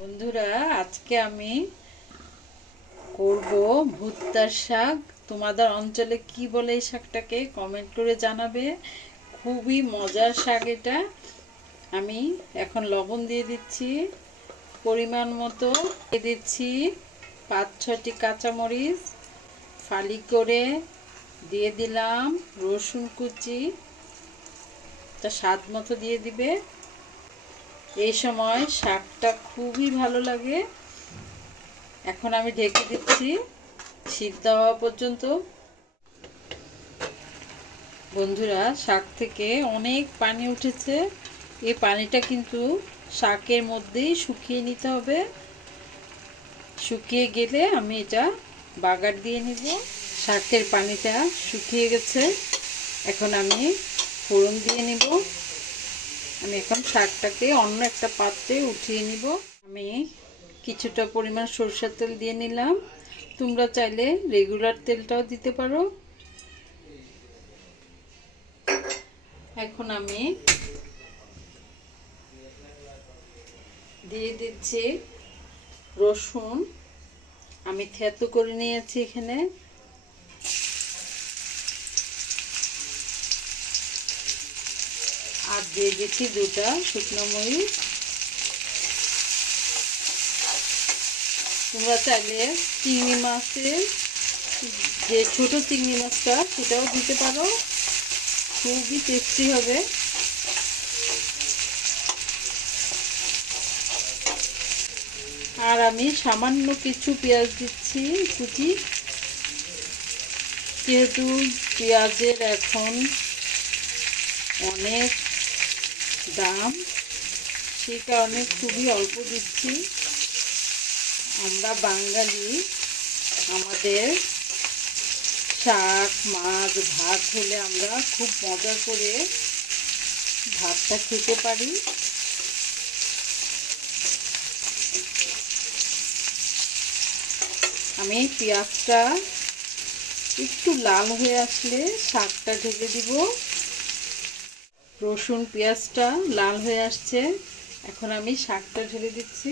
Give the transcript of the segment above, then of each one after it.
বন্ধুরা, আজকে আমি করব ভুট্টার শাক। তোমাদের অঞ্চলে কি বলে এই শাকটাকে? কমেন্ট করে জানাবে। খুবই মজার শাক এটা। আমি এখন লবণ দিয়ে দিচ্ছি, পরিমাণ মতো দিয়ে দিচ্ছি পাঁচ ছটি কাঁচামরিচ, ফালি করে দিয়ে দিলাম রসুন কুচি। তা স্বাদ মতো দিয়ে দিবে। এই সময় শাকটা খুবই ভালো লাগে। এখন আমি ঢেকে দিচ্ছি, সিদ্ধ হওয়া পর্যন্ত। বন্ধুরা, শাক থেকে অনেক পানি উঠেছে। এই পানিটা কিন্তু শাকের মধ্যেই শুকিয়ে নিতে হবে। শুকিয়ে গেলে আমি এটা বাগার দিয়ে নিব। শাকের পানিটা শুকিয়ে গেছে। এখন আমি ফোড়ন দিয়ে নিব। আমি এখন শাকটাকে অন্য একটা পাত্রে উঠিয়ে নিব। আমি কিছুটা পরিমাণ সরষের তেল দিয়ে নিলাম। তোমরা চাইলে রেগুলার তেলটাও দিতে পারো। এখন আমি দিয়ে দিচ্ছি রসুন। আমি থেতো করে নিয়েছি এখানে। আর দিয়ে দিচ্ছি দুটা শুকনো মরিচ। তোমরা চাইলে চিংড়ি মাছের যে ছোট চিংড়ি মাছটা, সেটাও দিতে পারো। খুবই টেস্টি হবে। আর আমি সামান্য কিছু পেঁয়াজ দিচ্ছি, কুচি। যেহেতু পেঁয়াজের এখন অনেক দাম সেই কারণে খুবই অল্প দিচ্ছি। আমরা বাঙালি, আমাদের শাক, মাছ, ভাত হলে আমরা খুব মজা করে ভাতটা খেতে পারি। আমি পেঁয়াজটা একটু লাল হয়ে আসলে শাকটা ঢেকে দিব। রসুন পেঁয়াজটা লাল হয়ে আসছে। এখন আমি শাকটা ঢেলে দিচ্ছি।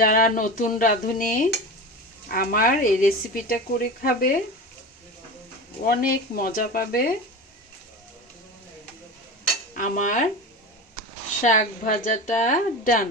যারা নতুন রাঁধুনি আমার এই রেসিপিটা করে খাবে। অনেক মজা পাবে। আমার শাক ভাজাটা ডান